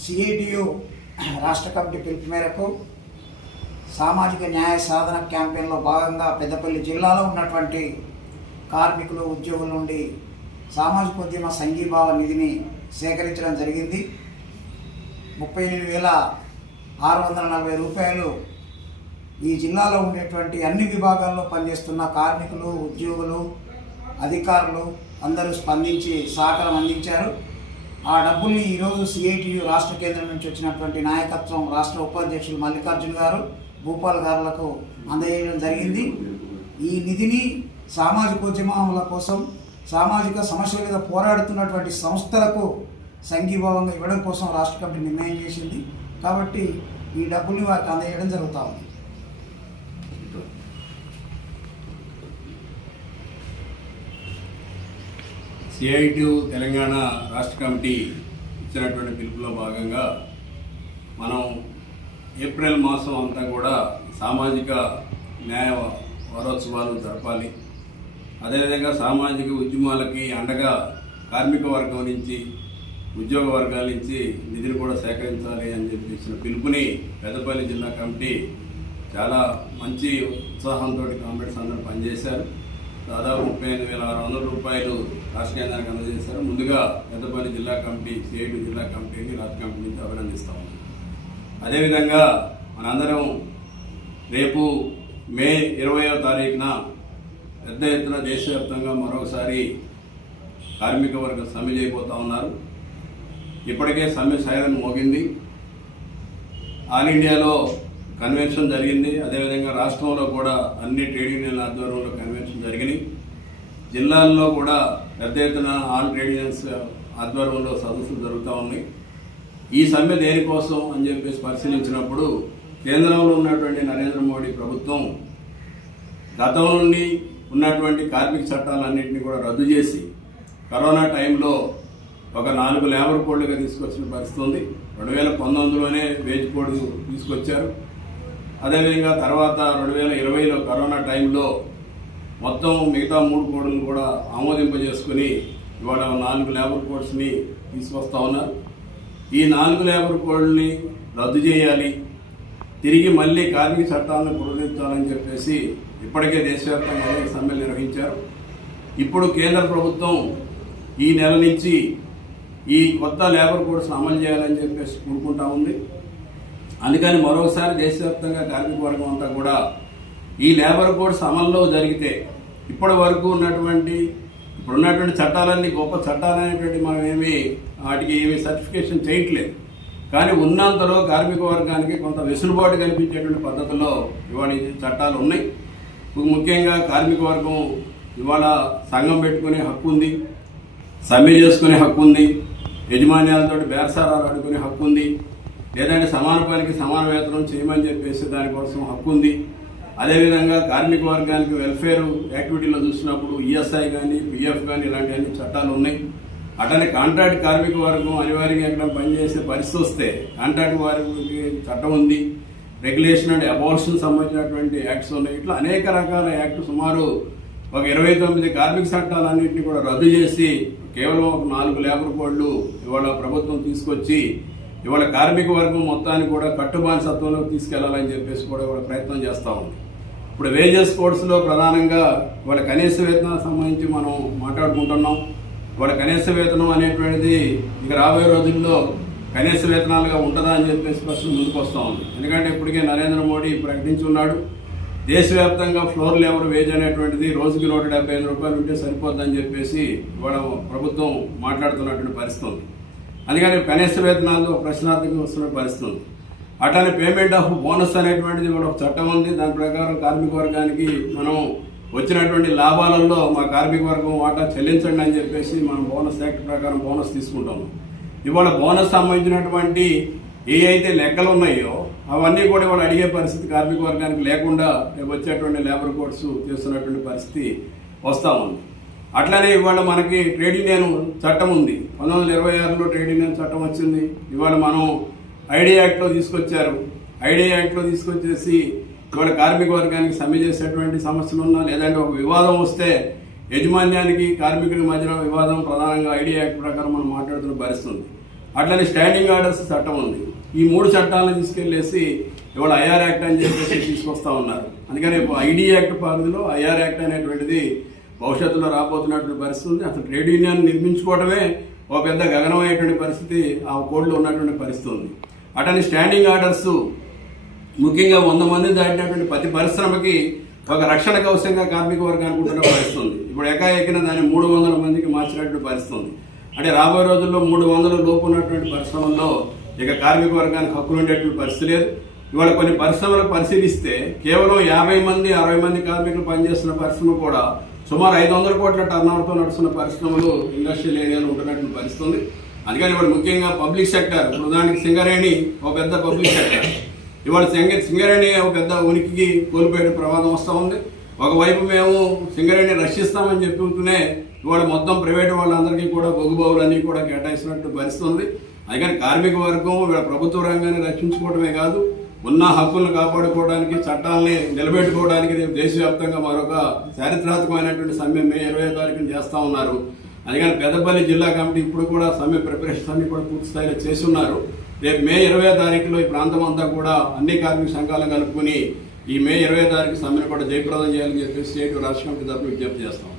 CITU రాష్ట్ర committee పిలుపు మేరకు సామాజిక న్యాయ సాధన క్యాంపెయిన్లో భాగంగా పెద్దపల్లి జిల్లాలో ఉన్నటువంటి కార్మికులు ఉద్యోగుల నుండి సామాజిక ఉద్యమ సంఘీభావ నిధిని సేకరించడం జరిగింది. ముప్పై ఎనిమిది వేల ఆరు వందల నలభై రూపాయలు ఈ జిల్లాలో ఉండేటువంటి అన్ని విభాగాల్లో పనిచేస్తున్న కార్మికులు ఉద్యోగులు అధికారులు అందరూ స్పందించి సహకారం అందించారు. ఆ డబ్బుల్ని ఈరోజు సిఐటియు రాష్ట్ర కేంద్రం నుంచి వచ్చినటువంటి నాయకత్వం రాష్ట్ర ఉపాధ్యక్షులు మల్లికార్జున్ గారు భూపాల్ గారులకు అందజేయడం జరిగింది. ఈ నిధిని సామాజికోద్యమాల కోసం సామాజిక సమస్యల మీద పోరాడుతున్నటువంటి సంస్థలకు సంఘీభావంగా ఇవ్వడం కోసం రాష్ట్ర కమిటీ నిర్ణయం చేసింది. కాబట్టి ఈ డబ్బుల్ని వారికి అందజేయడం జరుగుతూ ఉంది. సిఐటి తెలంగాణ రాష్ట్ర కమిటీ ఇచ్చినటువంటి పిలుపులో భాగంగా మనం ఏప్రిల్ మాసం అంతా కూడా సామాజిక న్యాయ వారోత్సవాలు జరపాలి. అదేవిధంగా సామాజిక ఉద్యమాలకి అండగా కార్మిక వర్గం నుంచి ఉద్యోగ వర్గాల నుంచి నిధులు కూడా సేకరించాలి అని చెప్పి ఇచ్చిన పిలుపుని పెద్దపల్లి జిల్లా కమిటీ చాలా మంచి ఉత్సాహంతో కామ్రేడ్స్ అందరూ పనిచేశారు. దాదాపు ముప్పై ఎనిమిది వేల ఆరు వందల రూపాయలు రాష్ట్ర కేంద్రానికి అందజేశారు. ముందుగా పెద్దపల్లి జిల్లా కమిటీ సిఐటి జిల్లా కమిటీని రాష్ట్ర కమిటీ నుంచి అభినందిస్తాము అదేవిధంగా మనందరం రేపు మే ఇరవయో తారీఖున పెద్ద ఎత్తున దేశవ్యాప్తంగా మరొకసారి కార్మిక వర్గ సమ్మె చేయబోతా ఉన్నారు. ఇప్పటికే సమ్మె సైరన్ మోగింది. ఆల్ ఇండియాలో కన్వెన్షన్ జరిగింది. అదేవిధంగా రాష్ట్రంలో కూడా అన్ని ట్రేడ్ యూనియన్ల ఆధ్వర్యంలో కన్వెన్షన్ జరిగినాయి. జిల్లాల్లో కూడా పెద్ద ఎత్తున ఆల్ ట్రేడ్ యూనియన్స్ ఆధ్వర్యంలో సదస్సులు జరుగుతూ ఉన్నాయి. ఈ సమ్మె దేనికోసం అని చెప్పేసి పరిశీలించినప్పుడు కేంద్రంలో ఉన్నటువంటి నరేంద్ర మోడీ ప్రభుత్వం గతం నుండి ఉన్నటువంటి కార్మిక చట్టాలన్నింటినీ కూడా రద్దు చేసి కరోనా టైంలో ఒక నాలుగు లేబర్ కోడ్లుగా తీసుకొచ్చిన పరిస్థితి ఉంది. రెండు వేల పంతొమ్మిదిలోనే వేజ్ కోడ్ తీసుకొచ్చారు. అదేవిధంగా తర్వాత రెండు వేల ఇరవైలో కరోనా టైంలో మొత్తం మిగతా మూడు కోడ్లను కూడా ఆమోదింపజేసుకుని ఇవాళ నాలుగు లేబర్ కోడ్స్ని తీసుకొస్తా ఉన్నారు. ఈ నాలుగు లేబర్ కోడ్ని రద్దు చేయాలి. తిరిగి మళ్ళీ కార్మిక చట్టాలను పునరుద్ధరించాలని చెప్పేసి ఇప్పటికే దేశవ్యాప్తంగా అనేక సమ్మెలు నిర్వహించారు. ఇప్పుడు కేంద్ర ప్రభుత్వం ఈ నెల నుంచి ఈ కొత్త లేబర్ కోడ్స్ అమలు చేయాలని చెప్పేసి కోరుకుంటా ఉంది. అందుకని మరోసారి దేశవ్యాప్తంగా కార్మిక వర్గం అంతా కూడా ఈ లేబర్ కోడ్స్ అమల్లో జరిగితే ఇప్పటి వరకు ఉన్నటువంటి ఇప్పుడు ఉన్నటువంటి చట్టాలన్నీ గొప్ప చట్టాలనేటువంటి మనం ఏమి వాటికి ఏమి సర్టిఫికేషన్ చేయట్లేదు. కానీ ఉన్నంతలో కార్మిక వర్గానికి కొంత వెసులుబాటు కల్పించేటువంటి పద్ధతిలో ఇవాళ చట్టాలు ఉన్నాయి. ముఖ్యంగా కార్మిక వర్గం ఇవాళ సంఘం పెట్టుకునే హక్కు ఉంది. సమ్మె చేసుకునే హక్కు ఉంది. యజమాన్యాలతో బేరసారాలు ఆడుకునే హక్కు ఉంది. లేదంటే సమాన పనికి సమాన వేతనం చేయమని చెప్పేసి దానికోసం హక్కు ఉంది. అదేవిధంగా కార్మిక వర్గానికి వెల్ఫేర్ యాక్టివిటీలో చూసినప్పుడు ఈఎస్ఐ కానీ పిఎఫ్ కానీ ఇలాంటి అన్ని చట్టాలు ఉన్నాయి. అటనే కాంట్రాక్ట్ కార్మిక వర్గం అనివార్యంగా ఎక్కడ పనిచేసే పరిస్థితి వస్తే కాంట్రాక్ట్ వారికి చట్టం ఉంది. రెగ్యులేషన్ అండ్ అబార్షన్ సంబంధించినటువంటి యాక్ట్స్ ఉన్నాయి. ఇట్లా అనేక రకాల యాక్ట్ సుమారు ఒక ఇరవై తొమ్మిది కార్మిక చట్టాలన్నింటినీ కూడా రద్దు చేసి కేవలం ఒక నాలుగు లేబర్ కోడ్లు ఇవాళ ప్రభుత్వం తీసుకొచ్చి ఇవాళ కార్మిక వర్గం మొత్తాన్ని కూడా కట్టుబానిసత్వంలోకి తీసుకెళ్ళాలని చెప్పేసి కూడా ఇవాళ ప్రయత్నం చేస్తూ ఉంది. ఇప్పుడు వేజెస్ కోర్సులో ప్రధానంగా ఇవాళ కనీస వేతనానికి సంబంధించి మనం మాట్లాడుకుంటున్నాం. ఇవాళ కనీస వేతనం అనేటువంటిది ఇక రాబోయే రోజుల్లో కనీస వేతనాలుగా ఉంటుందా అని చెప్పేసి ప్రశ్న ముందుకు వస్తూ ఉంది. ఎందుకంటే ఇప్పటికే నరేంద్ర మోడీ ప్రకటించున్నాడు దేశవ్యాప్తంగా ఫ్లోర్ లేబర్ వేజ్ అనేటువంటిది రోజుకి నూట డెబ్బై ఐదు రూపాయలు ఉంటే సరిపోద్దని చెప్పేసి ఇవాళ ప్రభుత్వం మాట్లాడుతున్నటువంటి పరిస్థితి ఉంది. అందుకని కనీస వేతనాలు ప్రశ్నార్థకం వస్తున్న పరిస్థితి ఉంది. అట్లానే పేమెంట్ ఆఫ్ బోనస్ అనేటువంటిది కూడా ఒక చట్టం ఉంది. దాని ప్రకారం కార్మిక వర్గానికి మనం వచ్చినటువంటి లాభాలలో మా కార్మిక వర్గం వాటా చెల్లించండి అని చెప్పేసి మనం బోనస్ యాక్ట్ ప్రకారం బోనస్ తీసుకుంటాము. ఇవాళ బోనస్ సంబంధించినటువంటి ఏ అయితే లెక్కలు ఉన్నాయో అవన్నీ కూడా ఇవాళ అడిగే పరిస్థితి కార్మిక వర్గానికి లేకుండా రేపు వచ్చేటువంటి లేబర్ కోడ్స్ చేస్తున్నటువంటి పరిస్థితి వస్తూ ఉంది. అట్లనే ఇవాళ మనకి ట్రేడ్ యూనియన్ చట్టం ఉంది. పంతొమ్మిది వందల ఇరవై ఆరులో ట్రేడ్ యూనియన్ చట్టం వచ్చింది. ఇవాళ మనం ఐడి యాక్ట్లో తీసుకొచ్చారు. ఐడి యాక్ట్లో తీసుకొచ్చేసి ఇవాళ కార్మిక వర్గానికి సమ్మె చేసేటువంటి సమస్యలు ఉన్నా లేదంటే ఒక వివాదం వస్తే యజమాన్యానికి కార్మికుడి మధ్యలో వివాదం ప్రధానంగా ఐడి యాక్ట్ ప్రకారం మనం మాట్లాడుతున్న భరిస్తుంది అట్లనే స్టాండింగ్ ఆర్డర్స్ చట్టం ఉంది. ఈ మూడు చట్టాలను తీసుకెళ్ళేసి ఇవాళ ఐఆర్ యాక్ట్ అని చెప్పేసి తీసుకొస్తా ఉన్నారు. అందుకని ఐడి యాక్ట్ పరిధిలో ఐఆర్ యాక్ట్ అనేటువంటిది భవిష్యత్తులో రాబోతున్నటువంటి పరిస్థితి ఉంది అసలు ట్రేడ్ యూనియన్ నిర్మించుకోవడమే ఒక పెద్ద గగనమైనటువంటి పరిస్థితి ఆ కోడ్లో ఉన్నటువంటి పరిస్థితి ఉంది. అటని స్టాండింగ్ ఆర్డర్స్ ముఖ్యంగా వంద మంది దాటినటువంటి ప్రతి పరిశ్రమకి ఒక రక్షణ కవచంగా కార్మిక వర్గానికి ఉంటున్న పరిస్థితి ఉంది. ఇప్పుడు ఎకాఎకిన దాన్ని మూడు వందల మందికి మార్చినటువంటి పరిస్థితి ఉంది. అంటే రాబోయే రోజుల్లో మూడు వందల లోపు ఉన్నటువంటి పరిశ్రమల్లో ఇక కార్మిక వర్గానికి హక్కులు ఉండేటువంటి పరిస్థితి లేదు. ఇవాళ కొన్ని పరిశ్రమలు పరిశీలిస్తే కేవలం యాభై మంది అరవై మంది కార్మికులు పనిచేస్తున్న పరిశ్రమ కూడా సుమారు ఐదు వందల కోట్ల టర్నోవర్తో నడుస్తున్న పరిశ్రమలు ఇండస్ట్రియల్ ఏరియాలో ఉంటున్నట్టు పరిస్థితుంది. అందుకని ఇప్పుడు ముఖ్యంగా పబ్లిక్ సెక్టర్ ఉదాహరణకి సింగరేణి ఒక పెద్ద పబ్లిక్ సెక్టర్ ఇవాళ సింగ సింగరేణి ఒక పెద్ద ఉనికికి కోల్పోయే ప్రమాదం వస్తూ ఉంది. ఒకవైపు మేము సింగరేణి రక్షిస్తామని చెప్పుకుంటూనే ఇవాళ మొత్తం ప్రైవేట్ వాళ్ళందరికీ కూడా బొగ్గుబావులన్నీ కూడా కేటాయిస్తున్నట్టు పరిస్థితుంది. అందుకని కార్మిక వర్గం వీళ్ళ ప్రభుత్వ రంగాన్ని రక్షించుకోవడమే కాదు ఉన్న హక్కులను కాపాడుకోవడానికి చట్టాలని నిలబెట్టుకోవడానికి రేపు దేశవ్యాప్తంగా మరొక చారిత్రాత్మకమైనటువంటి సమ్మె మే ఇరవై తారీఖున చేస్తూ ఉన్నారు. అందుకని పెద్దపల్లి జిల్లా కమిటీ ఇప్పుడు కూడా సమ్మె ప్రిపరేషన్ అన్ని కూడా పూర్తి స్థాయిలో చేసి ఉన్నారు. రేపు మే ఇరవై తారీఖులో ఈ ప్రాంతం అంతా కూడా అన్ని కార్మిక సంఘాలను కలుపుకొని ఈ మే ఇరవై తారీఖు సమ్మెను కూడా జయప్రదం చేయాలని చెప్పి స్టేట్ రాష్ట్ర కమిటీ తరఫున విజ్ఞప్తి చేస్తాం.